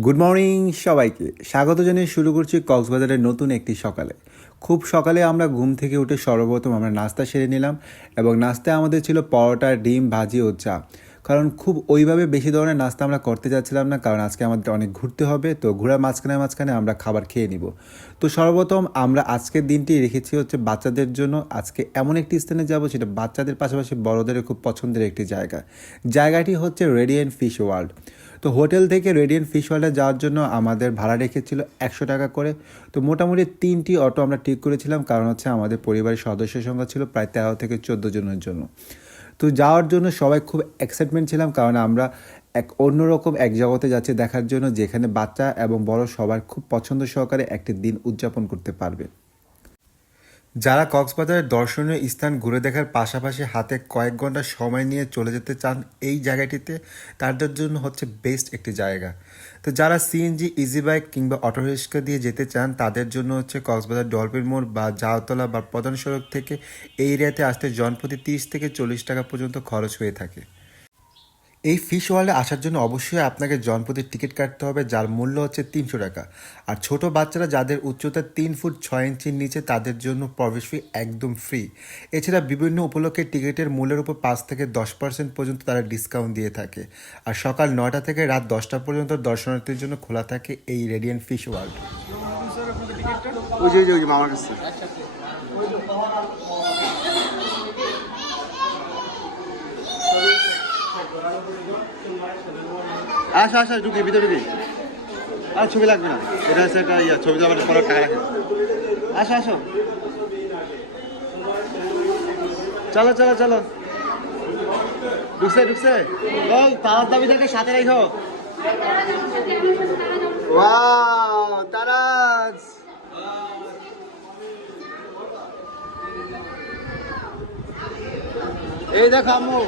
Good morning সবাইকে। স্বাগত জানিয়ে শুরু করছি কক্সবাজারের নতুন একটি সকালে। খুব সকালে আমরা ঘুম থেকে উঠে সর্বপ্রথম আমরা নাস্তা সেরে নিলাম এবং নাস্তায় আমাদের ছিল পরোটা, ডিম, ভাজি ও চা। কারণ খুব ওইভাবে বেশি ধরনের নাস্তা আমরা করতে যাচ্ছিলাম না, কারণ আজকে আমাদের অনেক ঘুরতে হবে, তো ঘোরার মাঝখানে মাঝখানে আমরা খাবার খেয়ে নিব। তো সর্বপ্রথম আমরা আজকের দিনটি রেখেছি হচ্ছে বাচ্চাদের জন্য। আজকে এমন একটি স্থানে যাব সেটা বাচ্চাদের পাশাপাশি বড়দের খুব পছন্দের একটি জায়গা। জায়গাটি হচ্ছে রেডিয়েন্ট ফিশ ওয়ার্ল্ড তো হোটেল থেকে রেডিয়েন্ট ফিশ ওয়ার্ল্ডে যাওয়ার জন্য আমাদের ভাড়া রেখেছিল একশো টাকা করে। তো মোটামুটি তিনটি অটো আমরা ঠিক করেছিলাম, কারণ হচ্ছে আমাদের পরিবারের সদস্যের সংখ্যা ছিল প্রায় তেরো থেকে চোদ্দ জনের জন্য। তো যাওয়ার জন্য সবাই খুব এক্সাইটমেন্ট ছিলাম, কারণ আমরা এক অন্যরকম এক জগতে যাচ্ছি, দেখার জন্য যেখানে বাচ্চা এবং বড় সবার খুব পছন্দ সহকারে একটি দিন উদযাপন করতে পারবে। যারা কক্সবাজারের দর্শনীয় স্থান ঘুরে দেখার পাশাপাশি হাতে কয়েক ঘণ্টা সময় নিয়ে চলে যেতে চান এই জায়গাটিতে, তাদের জন্য হচ্ছে বেস্ট একটি জায়গা। তো যারা সিএনজি ইজি বাইক কিংবা অটো রিক্সা দিয়ে যেতে চান, তাদের জন্য হচ্ছে কক্সবাজার ডলফিন মোড় বা জাওতলা বা প্রধান সড়ক থেকে এই এরিয়াতে আসতে জনপ্রতি তিরিশ থেকে চল্লিশ টাকা পর্যন্ত খরচ হয়ে থাকে। এই ফিশ ওয়ার্ল্ডে আসার জন্য অবশ্যই আপনাকে জনপ্রতি টিকিট কাটতে হবে, যার মূল্য হচ্ছে তিনশো টাকা। আর ছোট বাচ্চারা যাদের উচ্চতা তিন ফুট ছয় ইঞ্চির নিচে, তাদের জন্য প্রবেশ ফি একদম ফ্রি এছাড়া বিভিন্ন উপলক্ষে টিকিটের মূল্যের উপর পাঁচ থেকে দশ পার্সেন্ট পর্যন্ত তারা ডিসকাউন্ট দিয়ে থাকে। আর সকাল নয়টা থেকে রাত দশটা পর্যন্ত দর্শনার্থীর জন্য খোলা থাকে এই রেডিয়েন্ট ফিশ ওয়ার্ল্ড ওই যে ওই যে ওই যে মামার কাছে আসো আসো ঢুকি, ভিতরে ঢুকি। আর ছবি লাগবে না। এটা হচ্ছে একটা ইয়া, ছবি আমার পরে টাকা রাখে আসো আসো। চলো চলো চলো। ঢুকছে ঢুকছে। ওই তারার দাবি থেকে, সাথে রেখো। এই দেখো, আম্মু।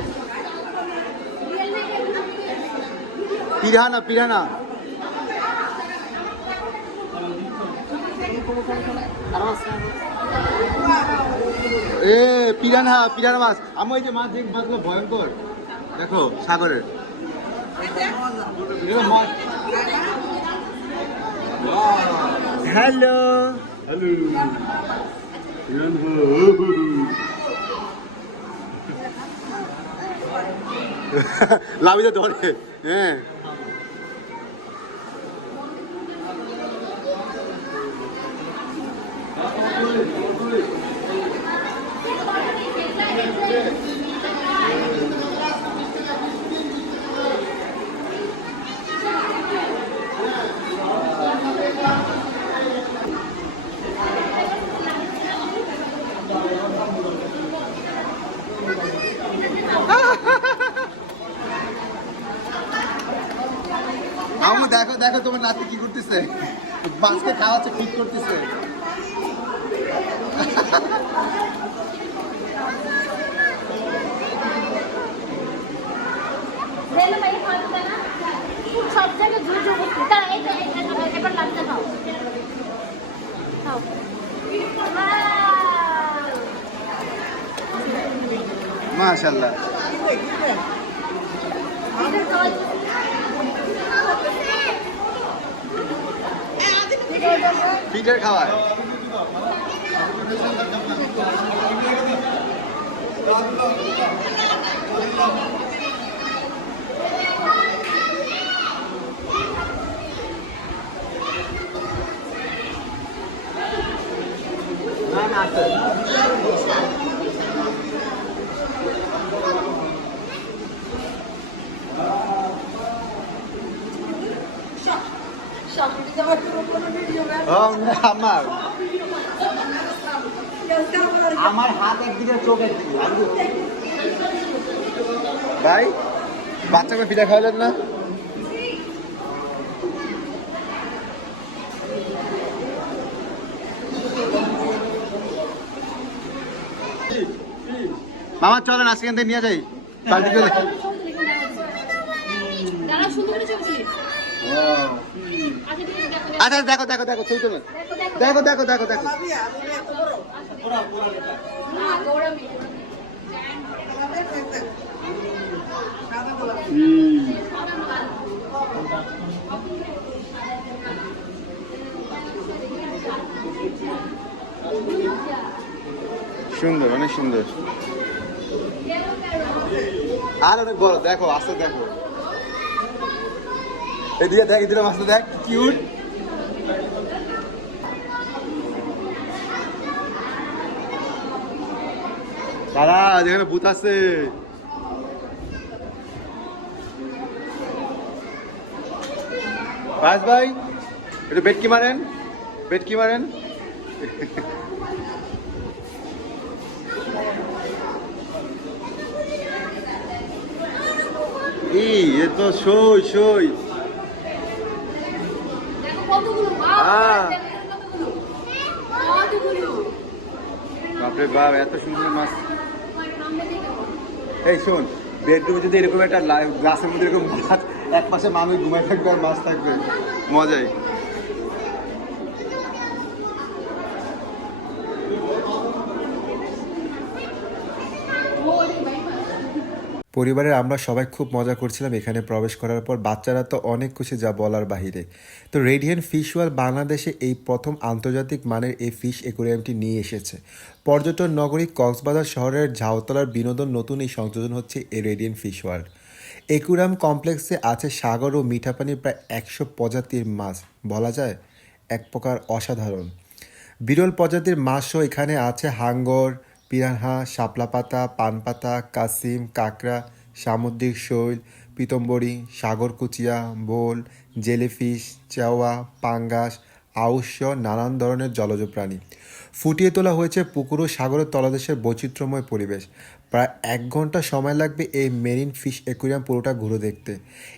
পিরানা পিরানা এ পিরানা পিরানা মাছ। আম্মু এই যে মাছ যে মাছগুলো ভয়ঙ্কর। দেখো সাগরের। হ্যালো। হ্যালো। লাভিতে ধরে। হ্যাঁ আম্মু দেখো নাতি কি করতেছে? মাছকে খাওয়াচ্ছে ঠিক করতেছে। রেলওয়ে হচ্ছে না সব জায়গায় জোর জোর করতে তারা এই এই এবার লাগতে খাও। খাও। মাশাল্লাহ ফিটের খাওয়ায় ও, আমার। আমার হাত একদিকে চোখ একদিকে। ভাই বাচ্চাকে পিঠা খাওয়ালেন না? মামা চলেন আজকে থেকে নিয়ে যাই। বাড়ি থেকে দাঁড়া করে তুলি। আচ্ছা, আচ্ছা দেখো দেখো দেখো তুই তুমি দেখো দেখো দেখো দেখো। সুন্দর, অনেক সুন্দর। আর অনেক বড়, দেখো, আস্তে দেখো। এদিকে দেখ, এদিকে আস্তে দেখ কিউট দাদা যেখানে ভূত আছে। পাস ভাই একটু বেটকি মারেন? বেটকি মারেন? ই এ তো সই সই। বাপরে বাপ এত সুন্দর মাছ। এই শোন বেডরুমে যদি এরকম একটা গ্লাসের মধ্যে এরকম এক পাশে মানুষ ঘুমায় থাকবে আর মাছ থাকবে। মজাই পরিবারের আমরা সবাই খুব মজা করছিলাম এখানে প্রবেশ করার পর। বাচ্চারা তো অনেক খুশি যা বলার বাহিরে। তো রেডিয়েন্ট ফিশ ওয়ার্ল্ড বাংলাদেশে এই প্রথম আন্তর্জাতিক মানের এই ফিশ অ্যাকোরিয়ামটি নিয়ে এসেছে। পর্যটন নগরী কক্সবাজার শহরের ঝাউতলার বিনোদন নতুন এই সংযোজন হচ্ছে এই রেডিয়েন্ট ফিশ ওয়ার্ল্ড একুরিয়াম কমপ্লেক্সে আছে সাগর ও মিঠা পানির প্রায় একশো প্রজাতির মাছ। বলা যায় এক প্রকার অসাধারণ। বিরল প্রজাতির মাছও এখানে আছে হাঙ্গর পিরানহা শাপলা পাতা পান পাতা কাসিম, কাঁকড়া, সামুদ্রিক শৈল, পিতম্বরী সাগর কুচিয়া বোল, জেলিফিশ, চাওয়া, পাঙ্গাস আউশ নানান ধরনের জলজ প্রাণী। ফুটিয়ে তোলা হয়েছে পুকুর ও সাগরের তলদেশের বৈচিত্র্যময় পরিবেশ। প্রায় এক ঘণ্টা সময় লাগবে এই মেরিন ফিশ অ্যাকুরিয়াম পুরোটা ঘুরে দেখতে।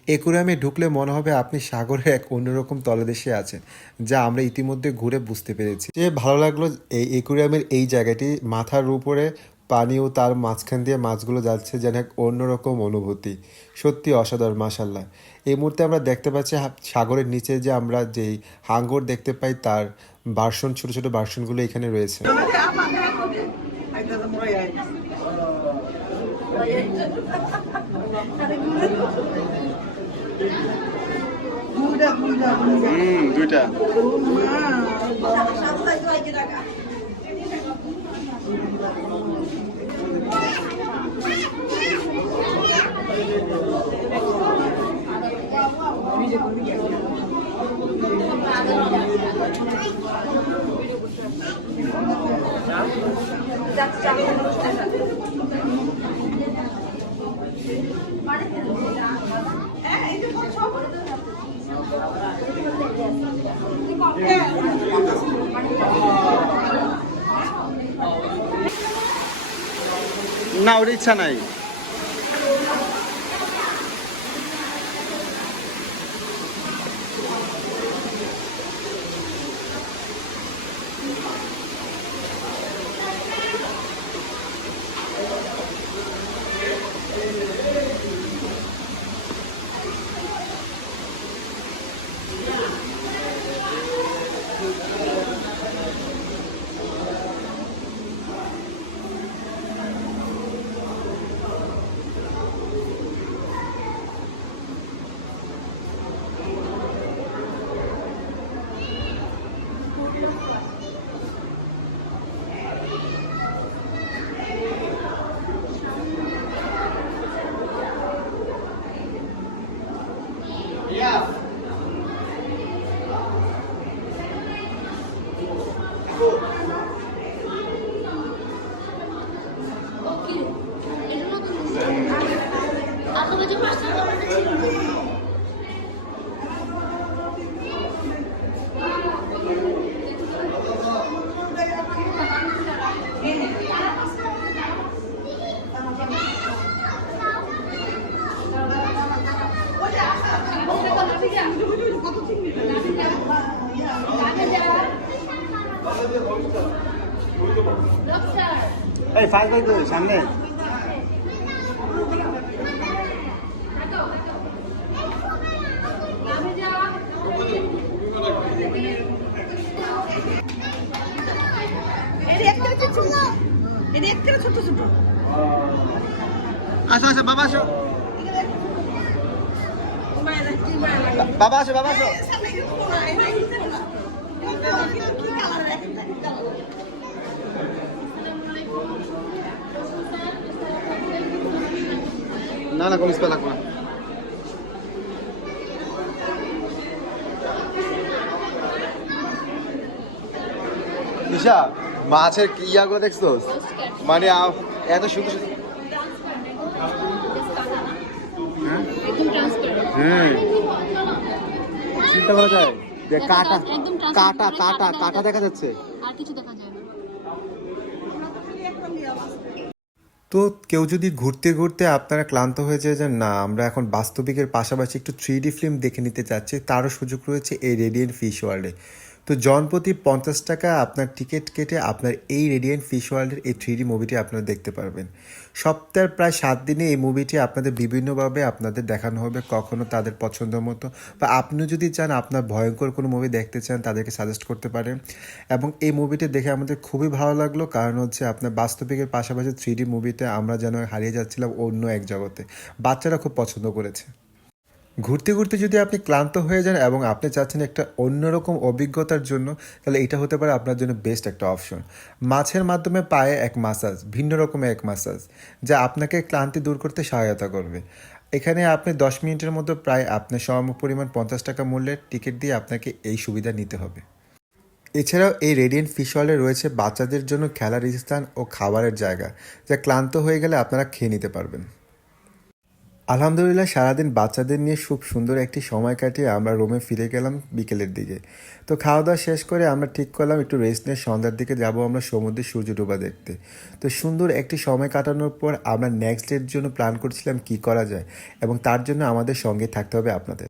অ্যাকুরিয়ামে ঢুকলে মনে হবে আপনি সাগরের এক অন্যরকম তলদেশে আছেন, যা আমরা ইতিমধ্যে ঘুরে বুঝতে পেরেছি। যে ভালো লাগল এই অ্যাকুরিয়ামের এই জায়গাটি, মাথার উপরে পানি ও তার মাঝখান দিয়ে মাছগুলো যাচ্ছে যেন এক অন্যরকম অনুভূতি। সত্যি অসাধারণ মাসাল্লাহ এই মুহূর্তে আমরা দেখতে পাচ্ছি হা- সাগরের নিচে যে আমরা যেই হাঙ্গর দেখতে পাই তার ভার্সন ছোট ছোট ভার্সনগুলো এখানে রয়েছে। হুম দুইটা না ওর ইচ্ছা নাই। এই ফাইভ ভাই তো সামনে। আসো আসো বাবা আসো। বাবা আসো বাবা আসো সামনে কিন্তু না এটা কি না কি কালার একটা কালার না না কোনো স্পেল লাগবে না। নিশা মাছের কি ইয়াগুলো দেখছ মানে এত সুন্দর হ্যাঁ চিন্তা করা যায় যে কাটা মানে কাটা কাটা কাটা দেখা যাচ্ছে। আর কিছু দেখা যায় না তো কেউ যদি ঘুরতে ঘুরতে আপনারা ক্লান্ত হয়ে যায় যে না, আমরা এখন বাস্তবিকের পাশাপাশি একটু থ্রি ফিল্ম দেখে নিতে চাচ্ছি, তারও সুযোগ রয়েছে এই রেডিয়েন্ট ফিশ ওয়ার্ল্ডে তো জনপ্রতি পঞ্চাশ টাকা আপনার টিকিট কেটে আপনার এই রেডিয়েন্ট ফিশ ওয়ার্ল্ডের এই থ্রি মুভিটি আপনারা দেখতে পারবেন। সপ্তাহের প্রায় সাত দিনে এই মুভিটি আপনাদের বিভিন্নভাবে আপনাদের দেখানো হবে, কখনো তাদের পছন্দ মতো। বা আপনি যদি চান আপনার ভয়ঙ্কর কোনো মুভি দেখতে চান, তাদেরকে সাজেস্ট করতে পারেন। এবং এই মুভিটি দেখে আমাদের খুবই ভালো লাগল, কারণ হচ্ছে আপনার বাস্তবিকের পাশাপাশি থ্রি মুভিতে আমরা যেন হারিয়ে যাচ্ছিলাম অন্য এক জগতে। বাচ্চারা খুব পছন্দ করেছে। ঘুরতে ঘুরতে যদি আপনি ক্লান্ত হয়ে যান এবং আপনি চাচ্ছেন একটা অন্যরকম অভিজ্ঞতার জন্য, তাহলে এটা হতে পারে আপনার জন্য বেস্ট একটা অপশন মাছের মাধ্যমে পায়ে এক মাসাজ ভিন্ন রকমের এক মাসাজ যা আপনাকে ক্লান্তি দূর করতে সহায়তা করবে। এখানে আপনি দশ মিনিটের মতো প্রায় আপনার সম পরিমাণ পঞ্চাশ টাকা মূল্যের টিকিট দিয়ে আপনাকে এই সুবিধা নিতে হবে। এছাড়াও এই রেডিয়েন্ট ফিশ রয়েছে বাচ্চাদের জন্য খেলার স্থান ও খাবারের জায়গা, যা ক্লান্ত হয়ে গেলে আপনারা খেয়ে নিতে পারবেন। আলহামদুলিল্লাহ, সারাদিন বাচ্চাদের নিয়ে খুব সুন্দর একটি সময় কাটিয়ে আমরা রুমে ফিরে গেলাম বিকেলের দিকে। তো খাওয়া দাওয়া শেষ করে আমরা ঠিক করলাম একটু রেস্ট নিয়ে সন্ধ্যার দিকে যাব আমরা সমুদ্রে সূর্য ডোবা দেখতে। তো সুন্দর একটি সময় কাটানোর পর আমরা নেক্সট ডের জন্য প্ল্যান করছিলাম কি করা যায় এবং তার জন্য আমাদের সঙ্গে থাকতে হবে আপনাদের।